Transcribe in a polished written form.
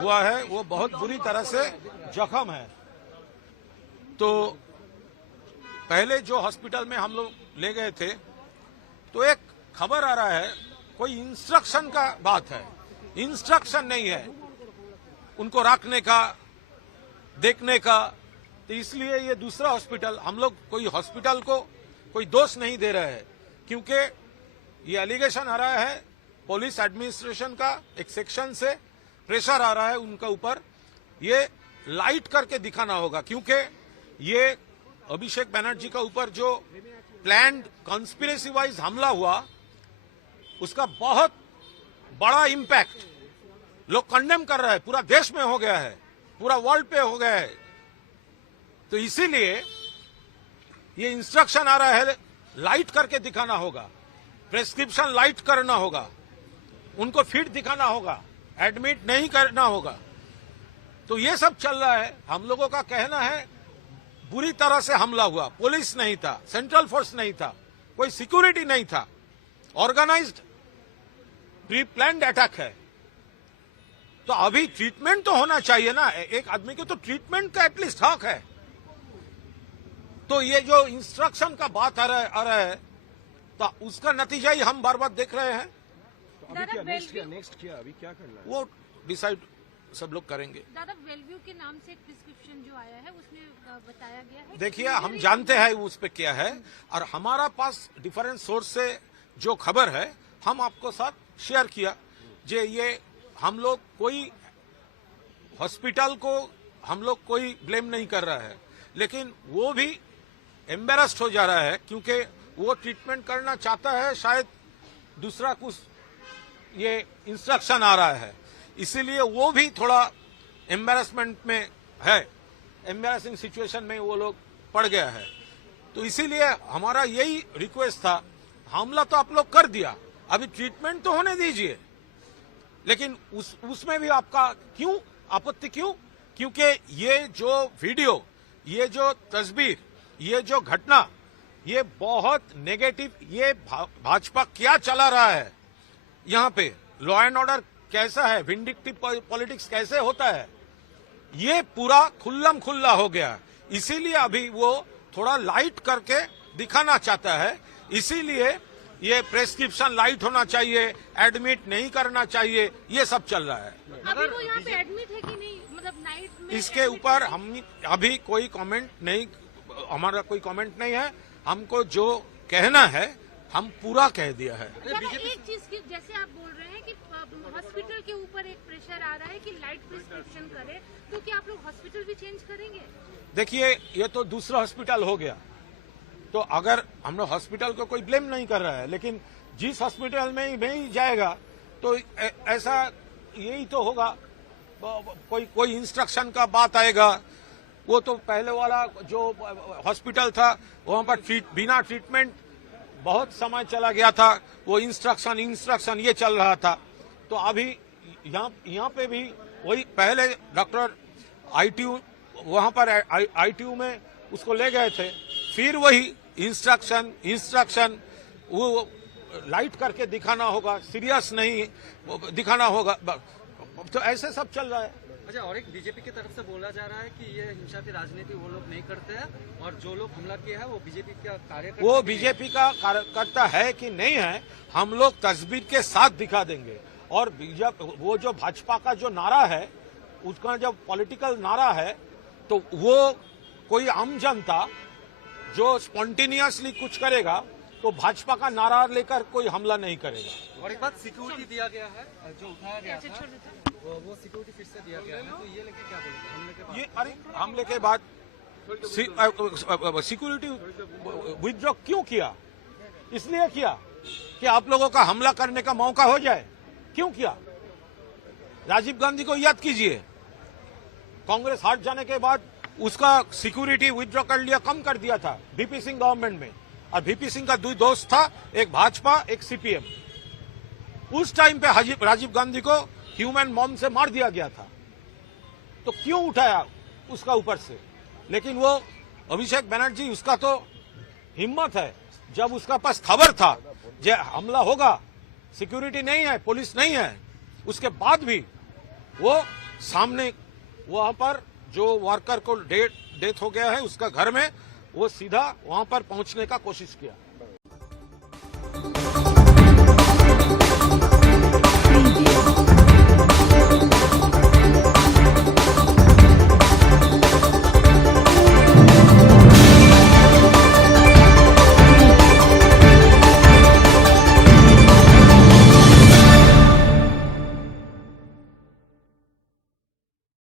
हुआ है वो बहुत बुरी तरह से जख्म है। तो पहले जो हॉस्पिटल में हम लोग ले गए थे तो एक खबर आ रहा है कोई इंस्ट्रक्शन का बात है, इंस्ट्रक्शन नहीं है उनको रखने का, देखने का। तो इसलिए ये दूसरा हॉस्पिटल, हम लोग कोई हॉस्पिटल को कोई दोष नहीं दे रहे हैं, क्योंकि ये एलिगेशन आ रहा है पुलिस एडमिनिस्ट्रेशन का, एक सेक्शन से प्रेशर आ रहा है उनका ऊपर। ये लाइट करके दिखाना होगा, क्योंकि ये अभिषेक बनर्जी का ऊपर जो प्लान्ड कॉन्स्पिरेसी वाइज हमला हुआ उसका बहुत बड़ा इंपैक्ट लोग कंडेम कर रहे हैं, पूरा देश में हो गया है, पूरा वर्ल्ड पे हो गया है। तो इसीलिए ये इंस्ट्रक्शन आ रहा है, लाइट करके दिखाना होगा, प्रेस्क्रिप्शन लाइट करना होगा, उनको फिट दिखाना होगा, एडमिट नहीं करना होगा। तो ये सब चल रहा है। हम लोगों का कहना है बुरी तरह से हमला हुआ, पुलिस नहीं था, सेंट्रल फोर्स नहीं था, कोई सिक्योरिटी नहीं था, ऑर्गेनाइज्ड प्री प्लान्ड अटैक है। तो अभी ट्रीटमेंट तो होना चाहिए ना, एक आदमी को तो ट्रीटमेंट का एटलीस्ट हक है। तो ये जो इंस्ट्रक्शन का बात आ रहा है तो उसका नतीजा ही हम बार बार देख रहे हैं। तो अभी क्या नेक्स्ट क्या अभी क्या करना है वो डिसाइड सब लोग करेंगे। दादा वेलव्यू के नाम से एक प्रिस्क्रिप्शन जो आया है उसमें बताया गया है, देखिए हम जानते हैं उस पे क्या है, और हमारा पास डिफरेंट सोर्स से जो खबर है हम आपको साथ शेयर किया। जे ये हम लोग कोई हॉस्पिटल को हम लोग कोई ब्लेम नहीं कर रहा है, लेकिन वो भी एम्बेरस्ड हो जा रहा है, क्योंकि वो ट्रीटमेंट करना चाहता है, शायद दूसरा कुछ ये इंस्ट्रक्शन आ रहा है, इसीलिए वो भी थोड़ा एम्बेरसमेंट में है, एम्बेरसिंग सिचुएशन में वो लोग पड़ गया है। तो इसीलिए हमारा यही रिक्वेस्ट था, हमला तो आप लोग कर दिया, अभी ट्रीटमेंट तो होने दीजिए, लेकिन उसमें भी आपका क्यों आपत्ति क्यों? क्योंकि ये जो वीडियो, ये जो तस्वीर, ये जो घटना, ये बहुत नेगेटिव, ये भाजपा क्या चला रहा है यहाँ पे, लॉ एंड ऑर्डर कैसा है, विंडिक्टिव पॉलिटिक्स कैसे होता है, ये पूरा खुल्लम खुल्ला हो गया। इसीलिए अभी वो थोड़ा लाइट करके दिखाना चाहता है, इसीलिए ये प्रेस्क्रिप्शन लाइट होना चाहिए, एडमिट नहीं करना चाहिए, ये सब चल रहा है। अभी वो यहाँ पे एडमिट है कि नहीं, मतलब नाइट में इसके ऊपर हम अभी कोई कमेंट नहीं, हमारा कोई कमेंट नहीं है। हमको जो कहना है हम पूरा कह दिया है। एक चीज की, जैसे आप बोल रहे हैं कि हॉस्पिटल के ऊपर एक प्रेशर आ रहा है कि लाइट प्रिस्क्रिप्शन करे, तो क्या आप लोग हॉस्पिटल भी चेंज करेंगे? देखिए ये तो दूसरा हॉस्पिटल हो गया, तो अगर हम लोग हॉस्पिटल को कोई ब्लेम नहीं कर रहा है, लेकिन जिस हॉस्पिटल में ही जाएगा तो ऐसा यही तो होगा, कोई इंस्ट्रक्शन का बात आएगा। वो तो पहले वाला जो हॉस्पिटल था वहां पर बिना ट्रीटमेंट बहुत समय चला गया था, वो इंस्ट्रक्शन ये चल रहा था। तो अभी यहाँ पे भी वही, पहले डॉक्टर आईटीयू, वहां पर आईटीयू में उसको ले गए थे, फिर वही इंस्ट्रक्शन वो लाइट करके दिखाना होगा, सीरियस नहीं दिखाना होगा, तो ऐसे सब चल रहा है। अच्छा, और एक बीजेपी की तरफ से बोला जा रहा है कि ये हिंसा की राजनीति वो लोग नहीं करते हैं, और जो लोग हमला किया है वो बीजेपी का कार्यकर्ता, वो बीजेपी का कार्यकर्ता है कि नहीं है, हम लोग तस्वीर के साथ दिखा देंगे। और वो जो भाजपा का जो नारा है, उसका जब पॉलिटिकल नारा है, तो वो कोई आम जनता जो स्पॉन्टेनियसली कुछ करेगा तो भाजपा का नारा लेकर कोई हमला नहीं करेगा। और एक बात, सिक्योरिटी दिया गया है, जो उठाया गया था वो सिक्योरिटी फिर से दिया गया है, तो ये लेके क्या बोलेंगे हमले के बाद? ये अरे हमले के बाद सिक्योरिटी विथड्रॉ क्यों किया? इसलिए किया कि आप लोगों का हमला करने का मौका हो जाए। क्यों किया? राजीव गांधी को याद कीजिए, कांग्रेस हार जाने के बाद उसका सिक्योरिटी विथड्रॉ कर लिया, कम कर दिया था वीपी सिंह गवर्नमेंट में, और वीपी सिंह का दो दोस्त था, एक भाजपा एक सीपीएम। उस टाइम पे राजीव गांधी को ह्यूमन बॉम्ब से मार दिया गया था, तो क्यों उठाया उसका ऊपर से? लेकिन वो अभिषेक बनर्जी, उसका तो हिम्मत है, जब उसका पास खबर था जो हमला होगा, सिक्योरिटी नहीं है, पुलिस नहीं है, उसके बाद भी वो सामने वहां पर जो वर्कर को डेथ हो गया है उसका घर में, वो सीधा वहां पर पहुंचने का कोशिश किया।